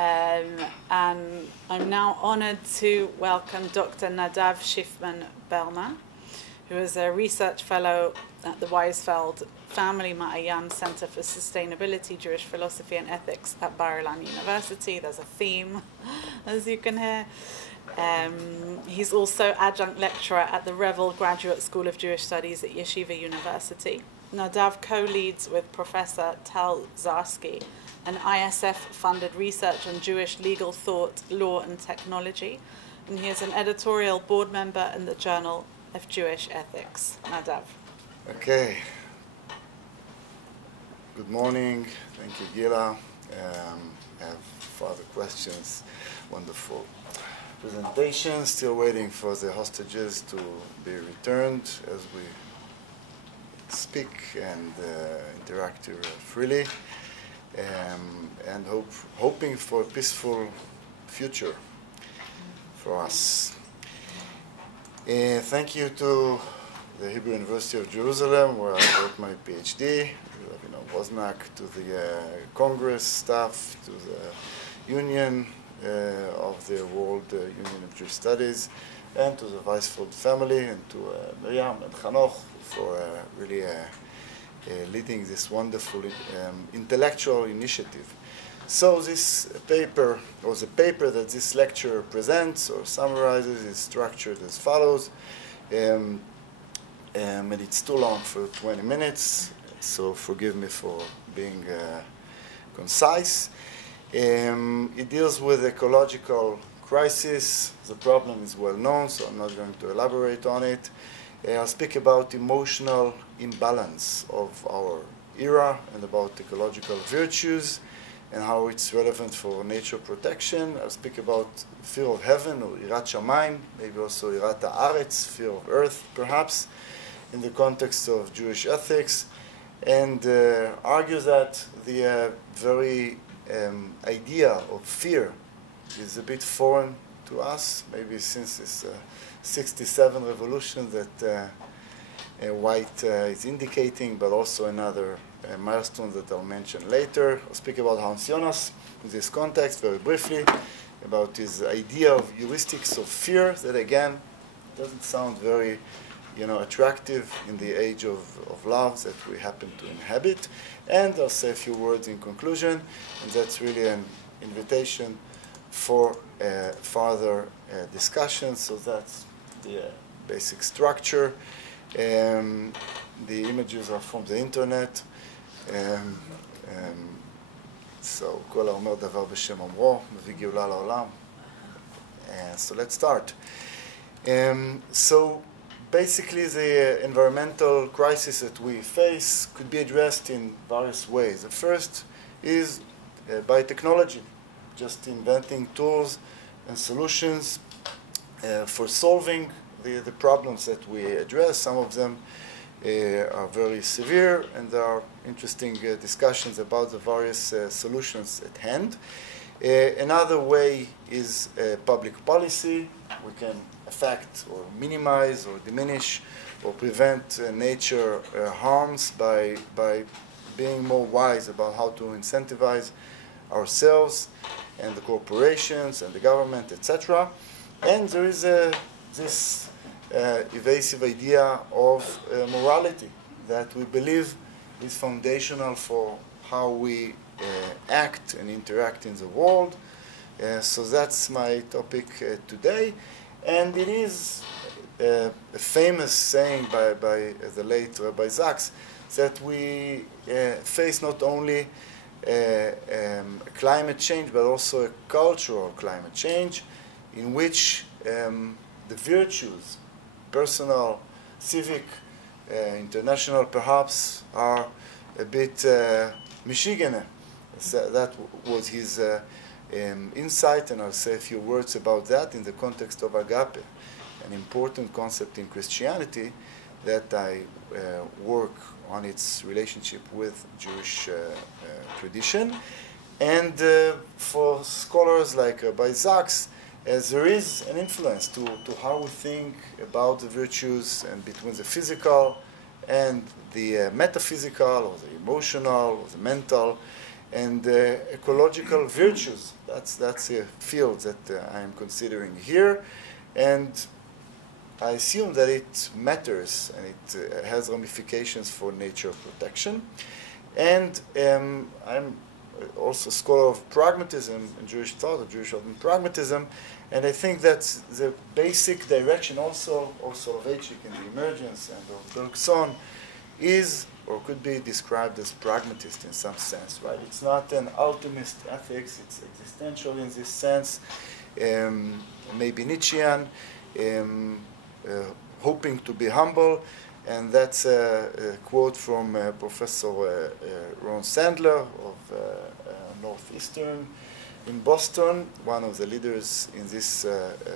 And I'm now honored to welcome Dr. Nadav Shiffman Berman, who is a research fellow at the Weisfeld Family Ma'ayan Center for Sustainability, Jewish Philosophy and Ethics at Bar-Ilan University. There's a theme, as you can hear. He's also adjunct lecturer at the Revel Graduate School of Jewish Studies at Yeshiva University. Nadav co-leads with Professor Tal Zarsky an ISF-funded research on Jewish legal thought, law and technology, and he is an editorial board member in the Journal of Jewish Ethics. Nadav. Okay. Good morning. Thank you, Gila. I have further questions. Wonderful presentation. Still waiting for the hostages to be returned as we speak and interact freely, and hoping for a peaceful future for us. Thank you to the Hebrew University of Jerusalem, where I wrote my PhD, Wozniak, to the Congress staff, to the Union of the World Union of Jewish Studies, and to the Weisfeld family, and to Miriam and Hanoch for really leading this wonderful intellectual initiative. So this paper, or the paper that this lecture presents or summarizes, is structured as follows. And it's too long for 20 minutes, so forgive me for being concise. It deals with ecological crisis. The problem is well known, so I'm not going to elaborate on it. I'll speak about emotional imbalance of our era and about ecological virtues and how it's relevant for nature protection. I'll speak about fear of heaven, or Yirat Shamayim, maybe also Yirat Haaretz, fear of earth, perhaps, in the context of Jewish ethics, and argue that the very idea of fear is a bit foreign to us, maybe since this 67 revolution that White is indicating, but also another milestone that I'll mention later. I'll speak about Hans Jonas in this context very briefly, about his idea of heuristics of fear that, again, doesn't sound very attractive in the age of love that we happen to inhabit. And I'll say a few words in conclusion, and that's really an invitation for further discussion. So that's the basic structure. The images are from the internet. So, כל האומר דבר בשם אומרו, מביא גאולה לעולם. So let's start. So basically, the environmental crisis that we face could be addressed in various ways. The first is by technology, just inventing tools and solutions for solving the problems that we address. Some of them are very severe, and there are interesting discussions about the various solutions at hand. Another way is public policy. We can affect or minimize or diminish or prevent nature harms by being more wise about how to incentivize ourselves and the corporations and the government, etc. And there is this evasive idea of morality that we believe is foundational for how we act and interact in the world. So that's my topic today. And it is a famous saying by the late Rabbi Sachs that we face not only climate change, but also a cultural climate change in which the virtues, personal, civic, international perhaps, are a bit Michiganer. So that was his insight, and I'll say a few words about that in the context of agape, an important concept in Christianity that I work on its relationship with Jewish tradition. And for scholars like Rabbi Sachs, there is an influence to how we think about the virtues and between the physical and the metaphysical or the emotional or the mental. and ecological virtues. That's a field that I'm considering here, and I assume that it matters and it has ramifications for nature protection. And I'm also a scholar of pragmatism and Jewish thought, of Jewish thought and pragmatism, and I think that the basic direction also of Soloveitchik in the emergence and of Bergson is or could be described as pragmatist in some sense, right? It's not an ultimist ethics, it's existential in this sense, maybe Nietzschean, hoping to be humble, and that's a quote from Professor Ron Sandler of Northeastern in Boston, one of the leaders in this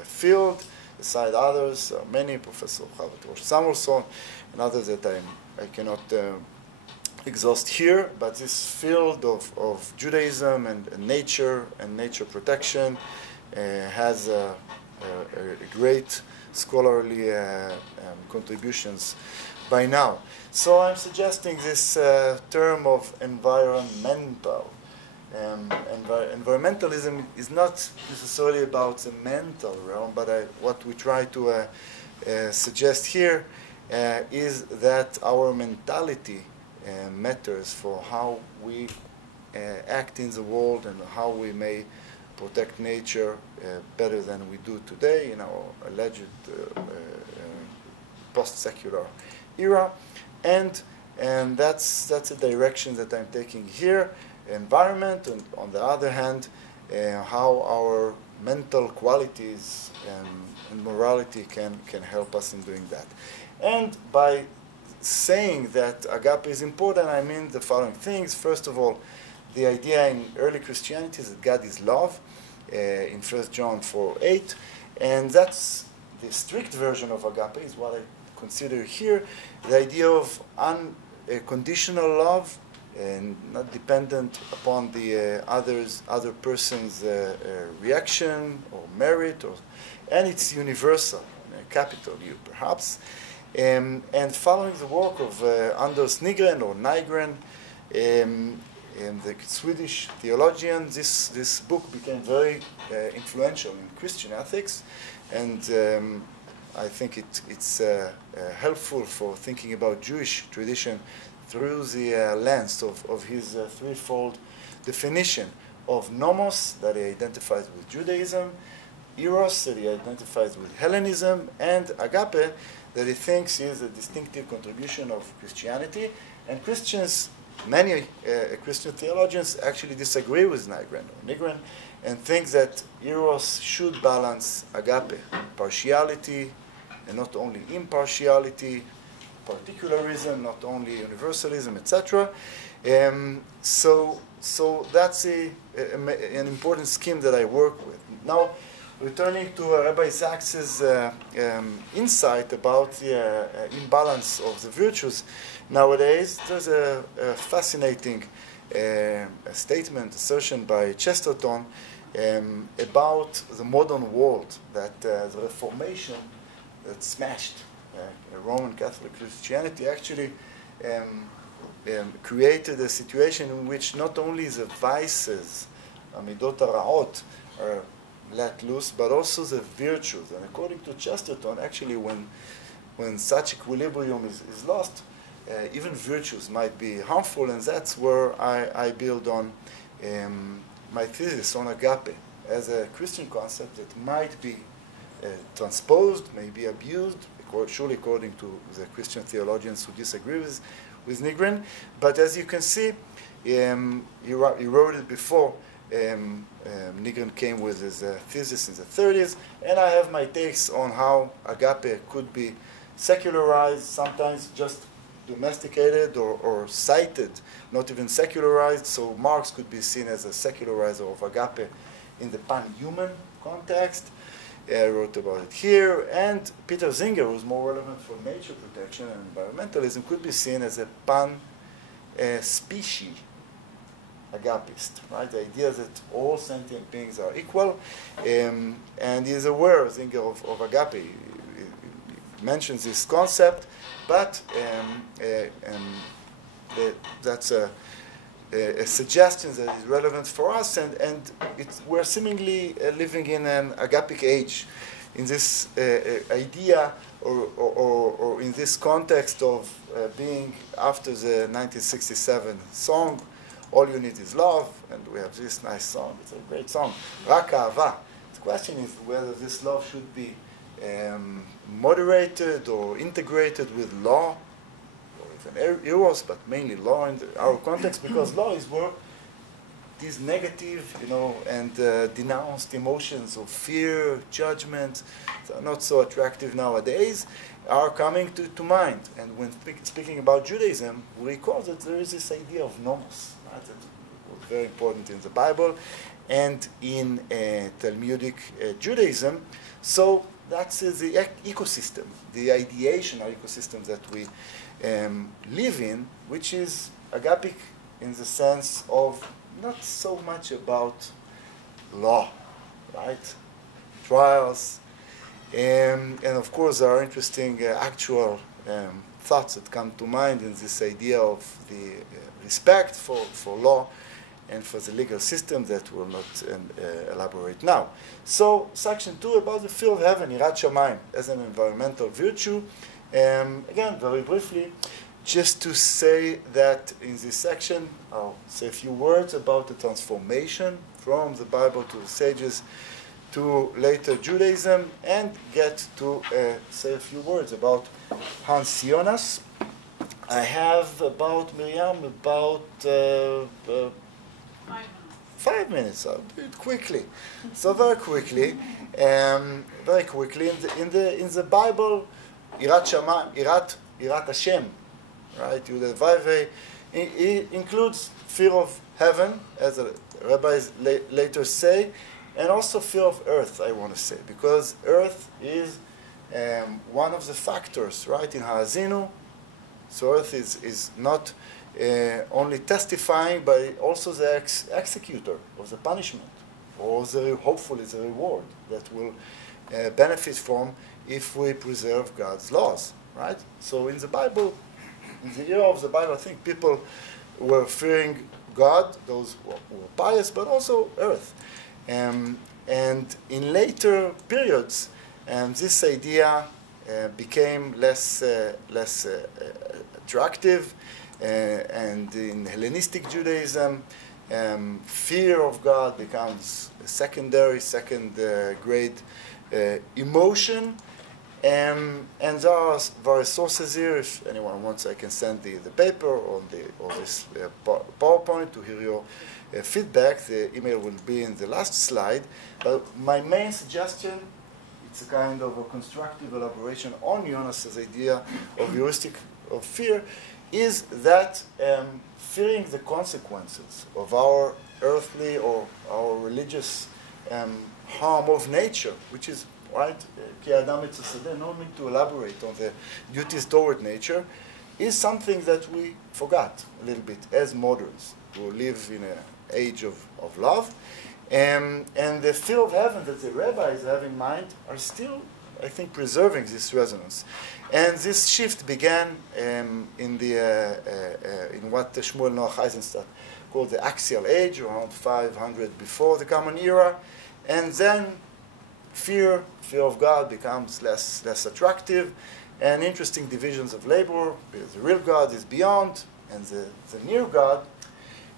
field. Beside others, many, Professor Rosh Samuelson, and others that I cannot exhaust here, but this field of Judaism and nature protection has a great scholarly contributions by now. So I'm suggesting this term of environmental. Environmentalism is not necessarily about the mental realm, but what we try to suggest here is that our mentality matters for how we act in the world and how we may protect nature better than we do today in our alleged post-secular era, and that's a direction that I'm taking here. Environment, and on the other hand, how our mental qualities and morality can help us in doing that. And by saying that agape is important, I mean the following things. First of all, the idea in early Christianity is that God is love, in 1 John 4:8, and that's the strict version of agape, is what I consider here, the idea of unconditional love, and not dependent upon the other person's reaction or merit, and it's universal, capital U perhaps, and following the work of Anders Nygren or Nygren, and the Swedish theologian, this book became very influential in Christian ethics, and I think it's helpful for thinking about Jewish tradition through the lens of his threefold definition of nomos, that he identifies with Judaism, eros, that he identifies with Hellenism, and agape, that he thinks is a distinctive contribution of Christianity. And Christians, many Christian theologians actually disagree with Nygren and think that eros should balance agape, partiality, and not only impartiality, particularism, not only universalism, etc. So that's an important scheme that I work with. Now, returning to Rabbi Sachs's insight about the imbalance of the virtues nowadays, there's a fascinating statement, assertion by Chesterton about the modern world, that the Reformation that smashed Roman Catholic Christianity actually created a situation in which not only the vices, amidot haraot, are let loose, but also the virtues. And according to Chesterton, actually, when such equilibrium is lost, even virtues might be harmful, and that's where I build on my thesis on agape as a Christian concept that might be transposed, may be abused, surely according to the Christian theologians who disagree with Nygren. But as you can see, he wrote it before Nygren came with his thesis in the 30s, and I have my takes on how agape could be secularized, sometimes just domesticated or cited, not even secularized. So Marx could be seen as a secularizer of agape in the pan-human context. I wrote about it here. And Peter Singer, who's more relevant for nature protection and environmentalism, could be seen as a pan-species agapist, right? The idea that all sentient beings are equal, and he's aware, Singer, of agape. He mentions this concept, but that's a suggestion that is relevant for us, and we're seemingly living in an agapic age, in this idea or in this context of being after the 1967 song, All You Need Is Love, and we have this nice song, it's a great song, Rak Ahava. The question is whether this love should be moderated or integrated with law, eros, but mainly law in our context, because law is where these negative, and denounced emotions of fear, judgment, that are not so attractive nowadays, are coming to mind. And when speaking about Judaism, we recall that there is this idea of nomos, right, that was very important in the Bible and in Talmudic Judaism. So that's the ecosystem, the ideational ecosystem that we live in, which is agapic in the sense of not so much about law, right? Trials, and of course there are interesting actual thoughts that come to mind in this idea of the respect for law and for the legal system that we'll not elaborate now. So section 2 about the fear of heaven, Yirat Shamayim, as an environmental virtue. Again, very briefly, just to say that in this section, I'll say a few words about the transformation from the Bible to the sages to later Judaism, and get to say a few words about Hans Jonas. I have about, Miriam, about 5 minutes. I'll do it quickly. So very quickly, in the Bible, Yirat Shamayim, Yirat Hashem, right? Yudel Vayvei, it includes fear of heaven, as the rabbis later say, and also fear of earth, I want to say, because earth is one of the factors, right, in Ha'azinu. So earth is not only testifying, but also the executor of the punishment, or hopefully the reward that will benefit from if we preserve God's laws, right? So in the Bible, in the era of the Bible, I think people were fearing God, those who were pious, but also earth. And in later periods, this idea became less attractive, and in Hellenistic Judaism, fear of God becomes a second grade emotion. And there are various sources here. If anyone wants, I can send the paper or this PowerPoint to hear your feedback. The email will be in the last slide. But my main suggestion, it's a kind of a constructive elaboration on Jonas's idea of heuristic of fear, is that fearing the consequences of our earthly or our religious harm of nature, which is right, no need to elaborate on the duties toward nature, is something that we forgot a little bit as moderns who live in an age of love. And the fear of heaven that the rabbis have in mind are still, I think, preserving this resonance. And this shift began in what Shmuel Noah Eisenstadt called the axial age, around 500 before the Common Era, and then fear of God becomes less attractive, and interesting divisions of labor, because the real God is beyond, and the near God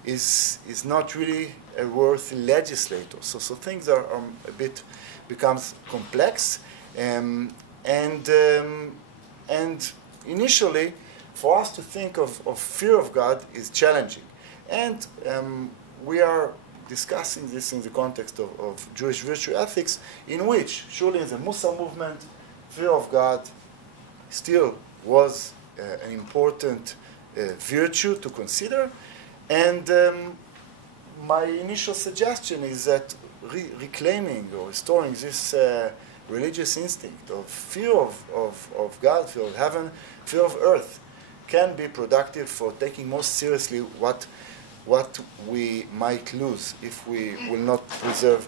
is not really a worthy legislator. So things are a bit becomes complex, and initially, for us to think of fear of God is challenging, and we are discussing this in the context of Jewish virtue ethics, in which, surely in the Mussar movement, fear of God still was an important virtue to consider. And my initial suggestion is that reclaiming or restoring this religious instinct of fear of God, fear of heaven, fear of earth, can be productive for taking more seriously what we might lose if we will not preserve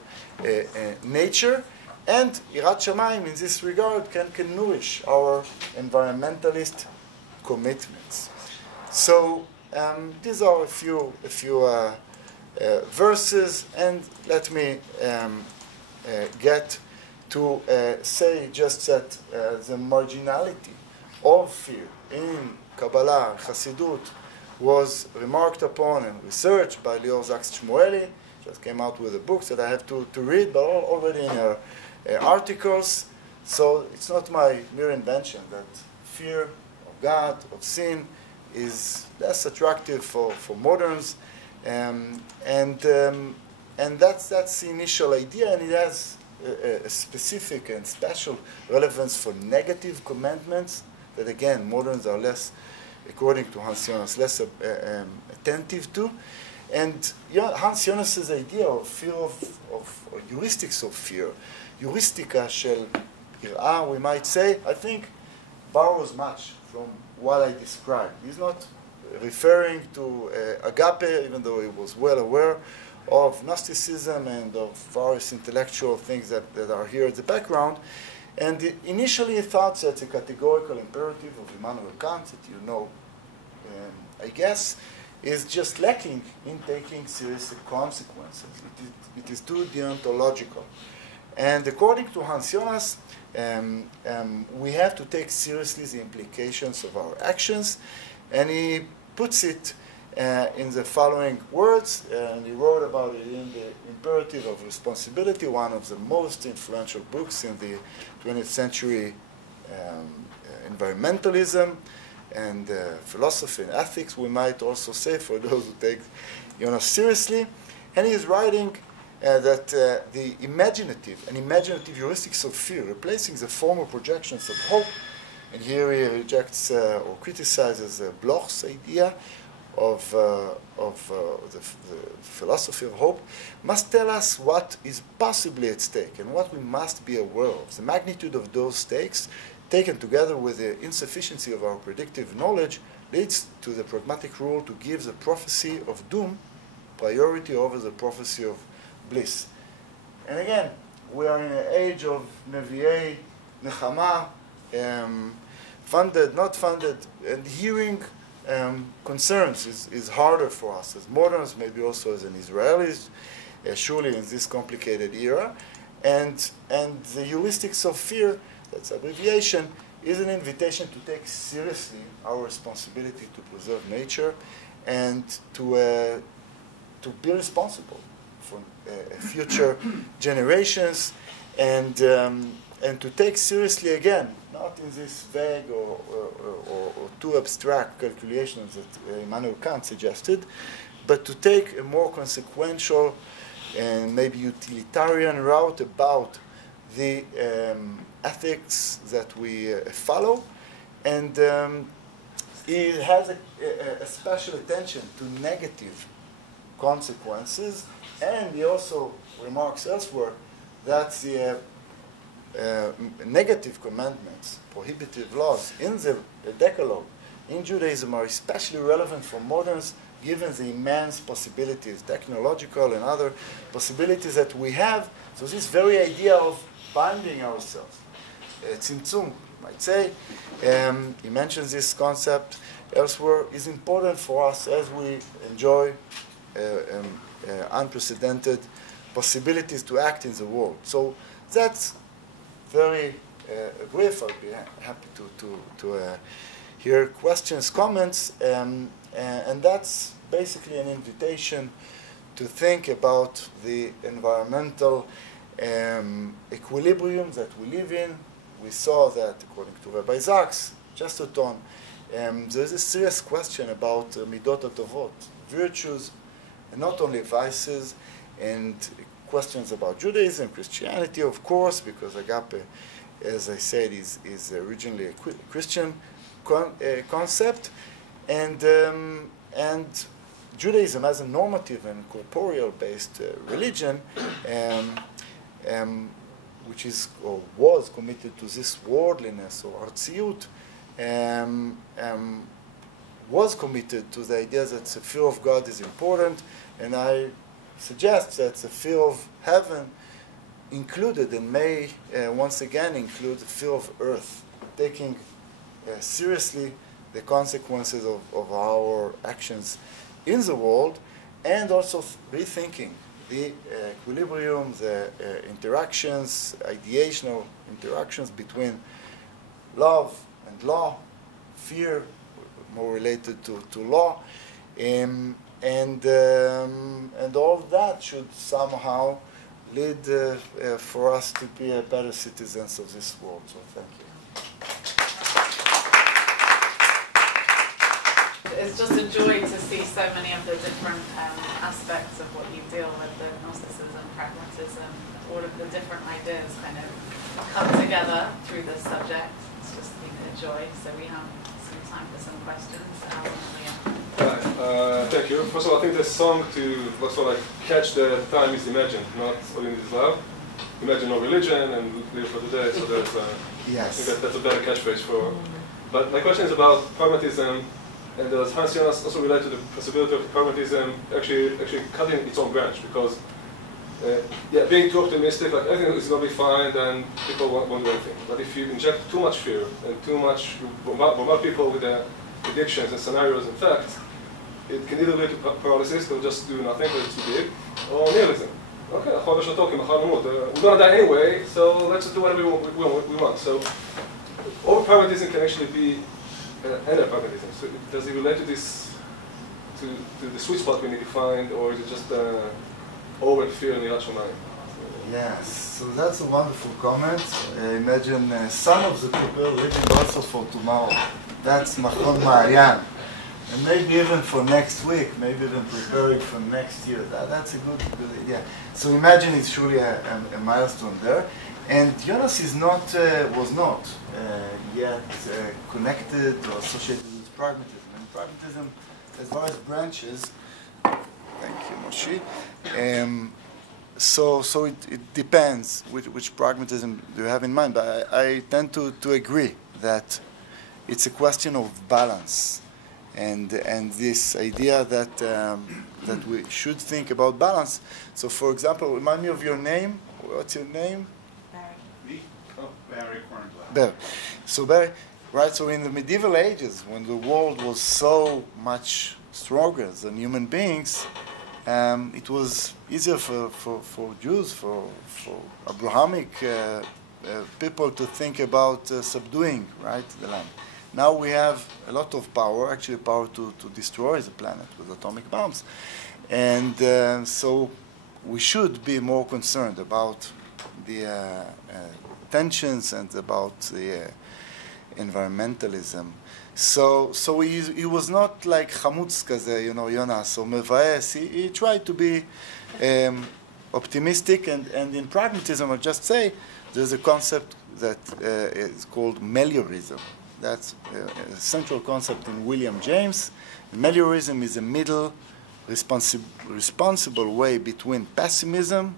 nature. And Yirat Shamayim in this regard can nourish our environmentalist commitments. So these are a few verses, and let me get to say just that the marginality of fear in Kabbalah, Chassidut, was remarked upon and researched by Lior Zaks Shmueli. Just came out with the books that I have to read, but already in her articles. So it's not my mere invention that fear of God, of sin, is less attractive for moderns, and that's the initial idea, and it has a specific and special relevance for negative commandments that, again, moderns are less, according to Hans Jonas, less attentive to. And Hans Jonas's idea of fear or heuristics of fear, heuristica shel yirah, we might say, I think borrows much from what I described. He's not referring to agape, even though he was well aware of Gnosticism and of various intellectual things that are here at the background. And initially he thought that the categorical imperative of Immanuel Kant, that you know, I guess, is just lacking in taking serious consequences. It is too deontological. And according to Hans Jonas, we have to take seriously the implications of our actions, and he puts it in the following words, and he wrote about it in the Imperative of Responsibility, one of the most influential books in the 20th century environmentalism and philosophy and ethics, we might also say, for those who take Jonas seriously. And he is writing that the imaginative heuristics of fear, replacing the former projections of hope, and here he rejects or criticizes Bloch's idea of the philosophy of hope, must tell us what is possibly at stake and what we must be aware of. The magnitude of those stakes, taken together with the insufficiency of our predictive knowledge, leads to the pragmatic rule to give the prophecy of doom priority over the prophecy of bliss. And again, we are in an age of Nevi'ei Nechama, funded, not funded, and hearing concerns is harder for us as moderns, maybe also as an Israelis, surely in this complicated era. And the heuristics of fear, that's abbreviation, is an invitation to take seriously our responsibility to preserve nature and to be responsible for future generations, and to take seriously, again, not in this vague or too abstract calculations that Immanuel Kant suggested, but to take a more consequential and maybe utilitarian route about the ethics that we follow. And it has a special attention to negative consequences, and he also remarks elsewhere that the negative commandments, prohibitive laws in the Decalogue in Judaism are especially relevant for moderns, given the immense possibilities, technological and other possibilities that we have. So this very idea of binding ourselves, tzimtzum, you might say, he mentions this concept elsewhere, is important for us as we enjoy unprecedented possibilities to act in the world. So that's very brief. I'd be happy to hear questions, comments, and that's basically an invitation to think about the environmental equilibrium that we live in. We saw that, according to Rabbi Zaks, Chesterton, there's a serious question about midot hatovot, virtues, and not only vices, and questions about Judaism, Christianity, of course, because agape, as I said, is originally a Christian concept, and Judaism as a normative and corporeal-based religion, which is or was committed to this worldliness or artziut, was committed to the idea that the fear of God is important, and I suggest that the fear of heaven included and may once again include the fear of earth, taking seriously the consequences of our actions in the world, and also rethinking the equilibrium, the interactions, ideational interactions between love and law, fear, more related to law, and all that should somehow lead for us to be better citizens of this world. So thank you. It's just a joy to see so many of the different aspects of what you deal with, the Gnosticism, pragmatism, all of the different ideas kind of come together through this subject. It's just been a joy. So we have some time for some questions. Thank you. First of all, I think the song to also like catch the time is imagine, not all you need is love. Imagine no religion and live for today. So there's yes. I think that's a better catchphrase for. But my question is about pragmatism. And does Hans Jonas also relate to the possibility of pragmatism actually cutting its own branch? Because, being too optimistic, like everything is going to be fine, then people won't do anything. But if you inject too much fear and too much, bombard people with predictions and scenarios and facts, it can either lead to paralysis, they'll just do nothing because it's too big, or nihilism. Okay, we're going to die anyway, so let's just do whatever we want. So, over pragmatism can actually be anti-pragmatism. So does it relate to this, to the sweet spot we need to find, or is it just over fear in Yirat Shamayim? Yes, so that's a wonderful comment. Imagine some of the people reading also for tomorrow. That's Machon Ma'ayan. And maybe even for next week, maybe even preparing for next year. That's a good idea. So imagine it's surely a milestone there. And Jonas is not, was not yet connected or associated with pragmatism. And pragmatism has various branches. Thank you, Moshe. So it depends which pragmatism do you have in mind. But I tend to agree that it's a question of balance. And this idea that we should think about balance. So, for example, remind me of your name. What's your name? Barry Kornblatt. Barry. So Barry, right? So in the medieval ages, when the world was so much stronger than human beings, it was easier for Jews, for Abrahamic people to think about subduing, right, the land. Now we have a lot of power, actually power to destroy the planet with atomic bombs. And so we should be more concerned about the tensions and about the environmentalism. So he was not like Chamutz kaze, Jonas, or Mevaes. He tried to be optimistic, and in pragmatism, I'll just say, there's a concept that is called meliorism. That's a central concept in William James. Meliorism is a middle, responsible way between pessimism,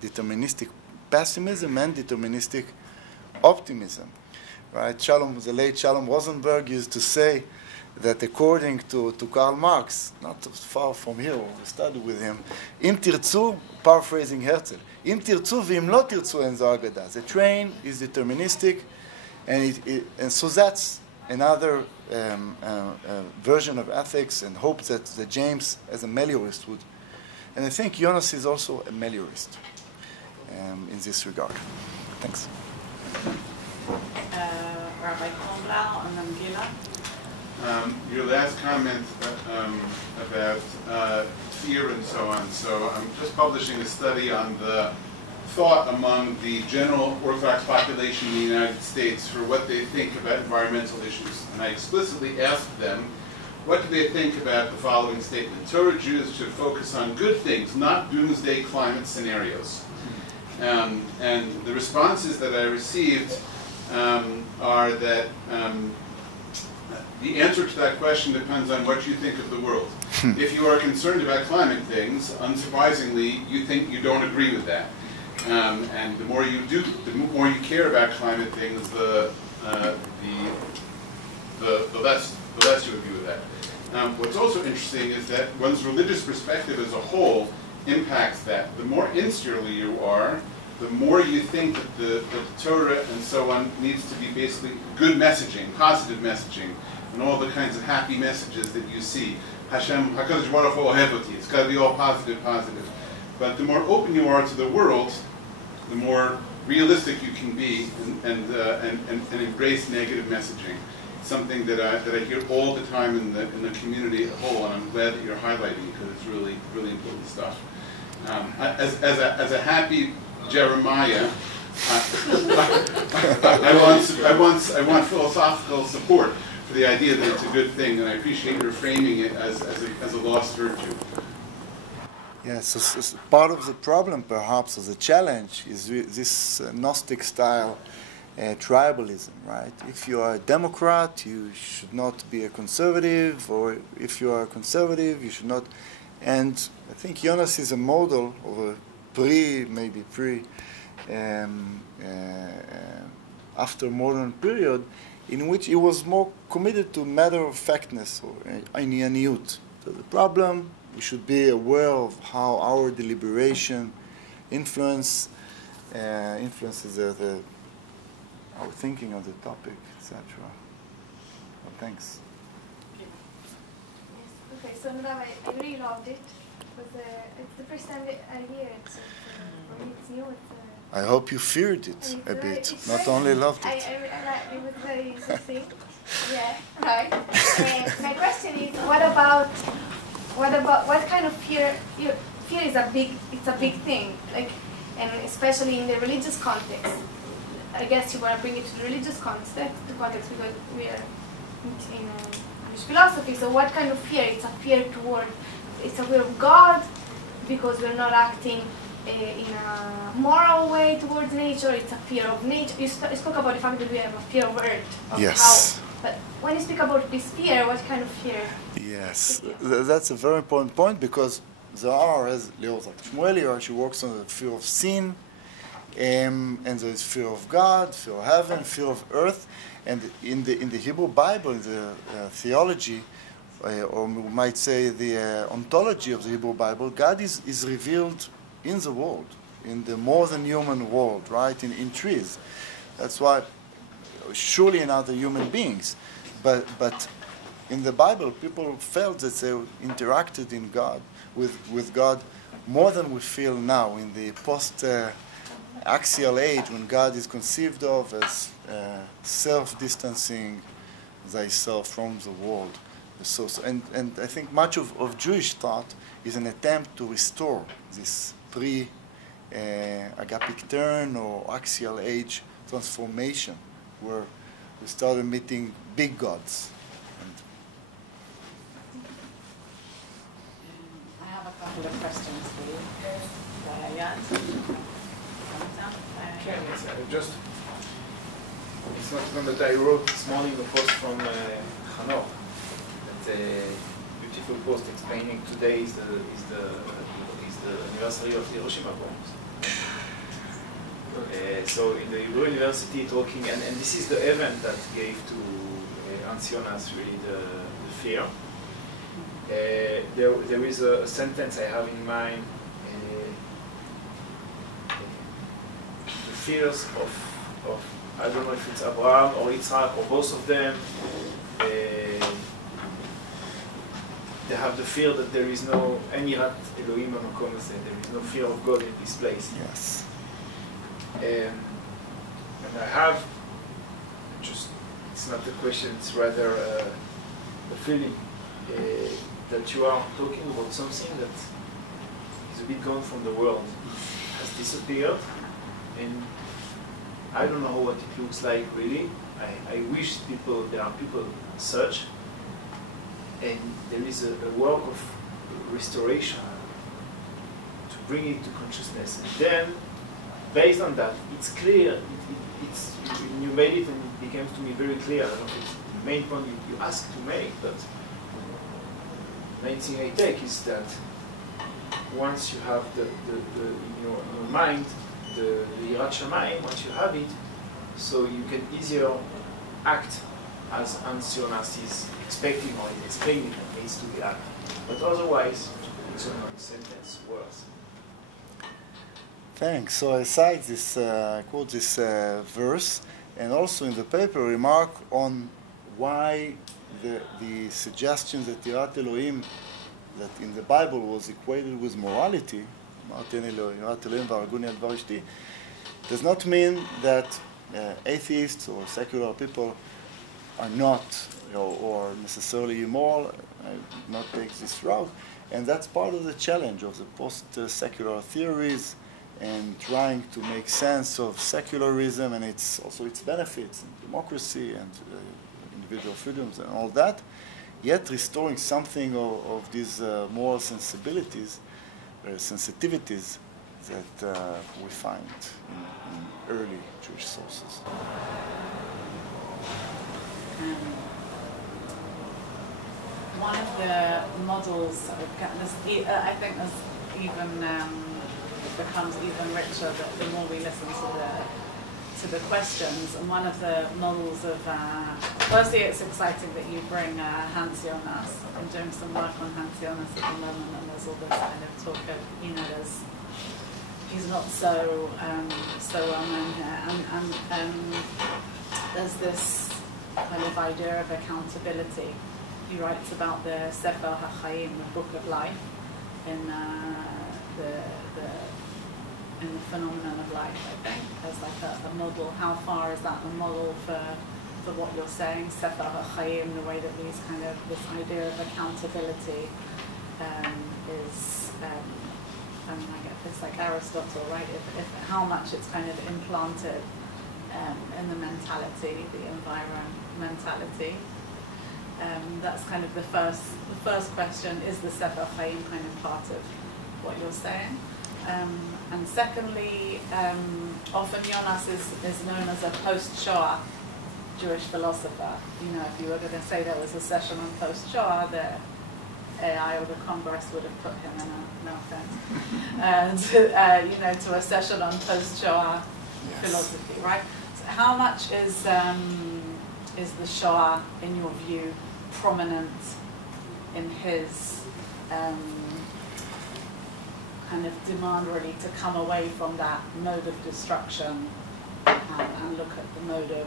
deterministic pessimism, and deterministic optimism. Right? The late Shalom Rosenberg used to say that according to Karl Marx, not far from here, we studied with him, Im tirtzu, paraphrasing Herzl, Im tirtzu v'im lo tirtzu en zo agada. The train is deterministic, and so that's another version of ethics, and hope that James, as a meliorist, would. And I think Jonas is also a meliorist in this regard. Thanks. Rabbi Kornblau and then Gila. Your last comment about fear and so on. So I'm just publishing a study on the thought among the general Orthodox population in the United States for what they think about environmental issues. And I explicitly asked them, what do they think about the following statement? Torah Jews should focus on good things, not doomsday climate scenarios. And the responses that I received are that the answer to that question depends on what you think of the world. If you are concerned about climate things, unsurprisingly, you don't agree with that. And the more you do, the more you care about climate things, the less you agree with that. What's also interesting is that one's religious perspective as a whole impacts that. The more insularly you are, the more you think that the Torah and so on needs to be basically good messaging, positive messaging, and all the kinds of happy messages that you see. Hashem, HaKadosh Baruch Hu ohev oti. It's got to be all positive, positive. But the more open you are to the world, the more realistic you can be and embrace negative messaging. Something that I hear all the time in the community as a whole, and I'm glad that you're highlighting it because it's really, really important stuff. As a happy Jeremiah, I want philosophical support for the idea that it's a good thing, and I appreciate your framing it as a lost virtue. Yes, so part of the problem, perhaps, or the challenge, is this Gnostic style tribalism, right? If you are a Democrat, you should not be a conservative, or if you are a conservative, you should not. And I think Jonas is a model of a after modern period, in which he was more committed to matter-of-factness or inyaniyut. So the problem, we should be aware of how our deliberation influences our thinking of the topic, etc. Well, thanks. Yes. Okay, so Nadav, I really loved it. It's the first time that I hear it, so for me it's new. I hope you feared it a bit, not only loved it. It was very interesting. Yeah, right. My question is, what kind of fear? Fear is a big thing, like, and especially in the religious context. I guess you want to bring it to the religious context because we are in Jewish philosophy. So what kind of fear? It's a fear of God because we're not acting in a moral way towards nature. It's a fear of nature. You spoke about the fact that we have a fear of earth. Yes. But when you speak about this fear, what kind of fear? Yes, that's a very important point because there are, as Lior Shmueli, she works on the fear of sin, and there is fear of God, fear of heaven, fear of earth, and in the Hebrew Bible, in the theology, or we might say the ontology of the Hebrew Bible, God is revealed in the world, in the more than human world, right? In trees. That's why, surely in other human beings, but in the Bible, people felt that they interacted in God with God more than we feel now in the post-axial age, when God is conceived of as self-distancing thyself from the world. And I think much of Jewish thought is an attempt to restore this pre-agapic turn or axial age transformation, where we started meeting big gods. I have a couple of questions for you. It's not something that I wrote this morning, a post from Hanor. That's a beautiful post explaining today is the anniversary of the Hiroshima bombs. So in the Hebrew University talking, and this is the event that gave to Ancionas really the fear. There is a sentence I have in mind, the fears of I don't know if it's Abraham or Yitzhak or both of them. They have the fear that there is no Yirat Elohim Makom Hazeh. There is no fear of God in this place. Yes. And I have it's not a question, it's rather a feeling that you are talking about something that is a bit gone from the world. It has disappeared, and I don't know what it looks like really. I wish there are people such, and there is a work of restoration to bring it to consciousness. And then, based on that, it's clear, you made it and it became to me very clear. I don't know if it's the main point you asked to make, but the main thing I take is that once you have in your mind the Yirat Shamayim, once you have it, so you can easier act as Ancionas is expecting or is explaining and needs to be acted. But otherwise, it's only a sentence words. Thanks. So I cite this, I quote this verse, and also in the paper remark on why the suggestion that Yirat Elohim, that in the Bible was equated with morality, Yirat Elohim v'haraguni al dvar ishti, does not mean that atheists or secular people are not, or necessarily immoral. I do not take this route, and that's part of the challenge of the post-secular theories and trying to make sense of secularism and its benefits and democracy and individual freedoms and all that, yet restoring something of these moral sensitivities that we find in early Jewish sources. One of the models, I think there's even becomes even richer the more we listen to the questions. And one of the models of, firstly, it's exciting that you bring Hans Jonas. I'm doing some work on Hans Jonas at the moment, and there's all this kind of talk of, he's not so well known here, and there's this kind of idea of accountability. He writes about the Sefer HaChaim, the Book of Life, in the phenomenon of life, I think, as like a model. How far is that a model for what you're saying? Sefer HaChaim, the way that these kind of, this idea of accountability is, I get this like Aristotle, right? If how much it's kind of implanted in the mentality, the environmentality. That's kind of the first question, is the Sefer HaChaim kind of part of what you're saying? And secondly, often Jonas is known as a post-Shoah Jewish philosopher. If you were going to say there was a session on post-Shoah, the AI or the Congress would have put him in no offense, to a session on post-Shoah philosophy, right? So how much is the Shoah, in your view, prominent in his kind of demand really to come away from that mode of destruction and look at the mode of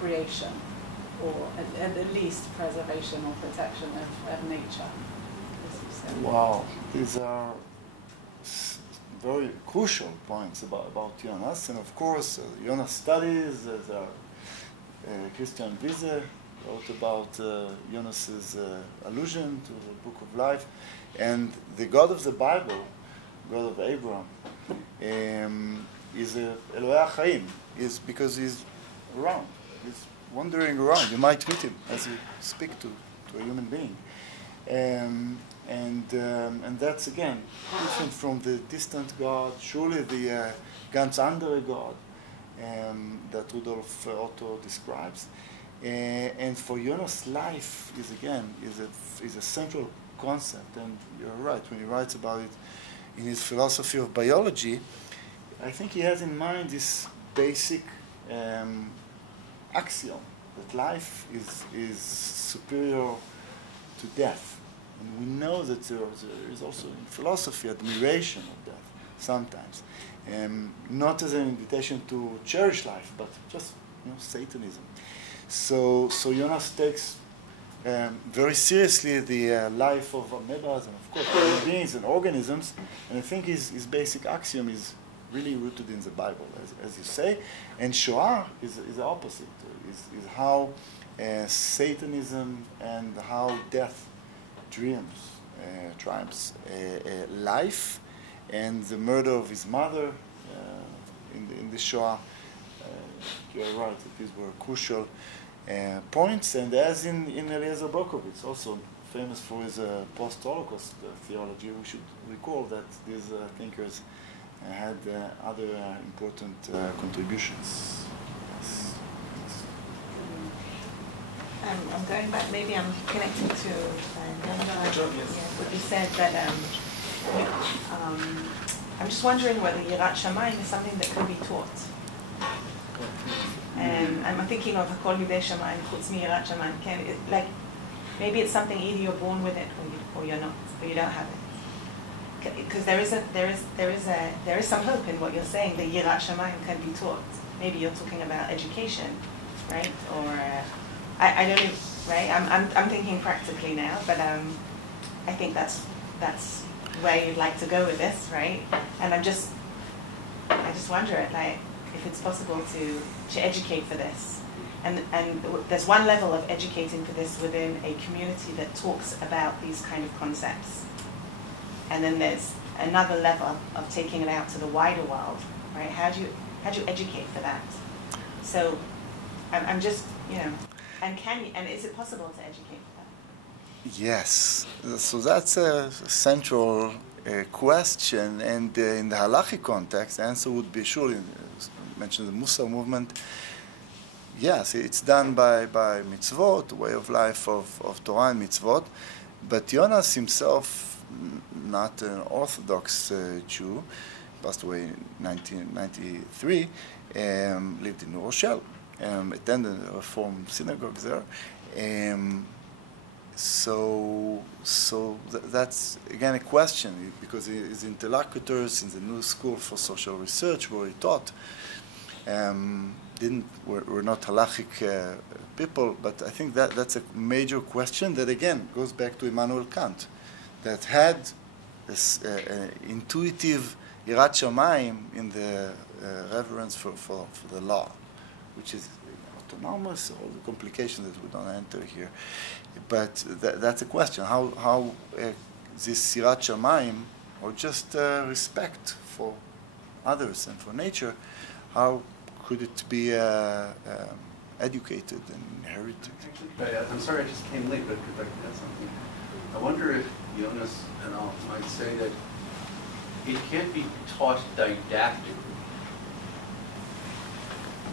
creation, or at least preservation or protection of nature? Wow, these are very crucial points about Jonas, and of course Jonas studies. Christian Wiese wrote about Jonas's allusion to the Book of Life, and the God of the Bible, God of Abraham, is Elohei HaChaim, is because he's around, he's wandering around. You might meet him as you speak to a human being, and that's again different from the distant God. Surely the ganz andere God that Rudolf Otto describes, and for Jonas, life is a central concept. And you're right when he writes about it in his philosophy of biology. I think he has in mind this basic axiom that life is superior to death, and we know that there is also in philosophy admiration of death sometimes. Not as an invitation to cherish life, but just Satanism. So Jonas takes very seriously the life of amoebas and of course human beings and organisms, and I think his basic axiom is really rooted in the Bible, as you say. And Shoah is the opposite. Is how Satanism and how death triumphs life. And the murder of his mother in the Shoah, you're right that these were crucial points. And as in Eliezer Berkovitz, also famous for his post-Holocaust theology, we should recall that these thinkers had other important contributions. Yes. I'm going back, maybe I'm connecting to what you said, that I'm just wondering whether Yirat Shamayim is something that can be taught. I'm thinking of Hakol Yidei Shamayim, Chutz Mi Yirat Shamayim. Maybe it's something either you're born with it or you're not, or you don't have it. because there is some hope in what you're saying. The Yirat Shamayim can be taught. Maybe you're talking about education, right? Or I don't know, right? I'm thinking practically now, but I think that's where you'd like to go with this, right? And I just wonder, like, if it's possible to educate for this. And there's one level of educating for this within a community that talks about these kind of concepts. And then there's another level of taking it out to the wider world, right? How do you educate for that? So I'm just, and is it possible to educate for that? Yes, so that's a central question, and in the halachic context, the answer would be surely, mentioned the Musa movement. Yes, it's done by mitzvot, way of life of Torah and mitzvot, but Jonas himself, not an Orthodox Jew, passed away in 1993, lived in New Rochelle, attended a Reform synagogue there. So that's again a question, because his interlocutors in the New School for Social Research, where he taught, were not halachic people, but I think that's a major question that again goes back to Immanuel Kant, that had this intuitive Yirat Shamayim in the reverence for the law, which is autonomous, all the complications that we don't enter here. But that's a question, how this Yirat Shamayim, or just respect for others and for nature, how could it be educated and inherited? I'm sorry I just came late, but if I could add something. I wonder if Jonas and all might say that it can't be taught didactically,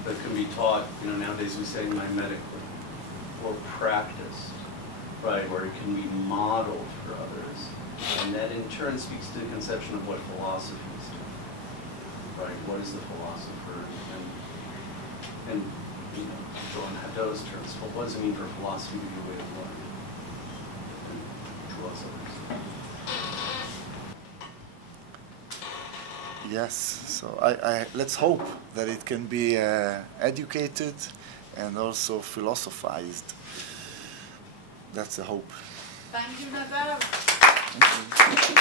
but it can be taught, nowadays we say mimetically, or practiced, right, where it can be modeled for others. And that in turn speaks to the conception of what philosophy is, right? What is the philosopher? And drawing Hadot's terms, what does it mean for philosophy to be a way of life? And draws others. Yes, so let's hope that it can be educated and also philosophized. That's the hope. Thank you, Nadav. Thank you.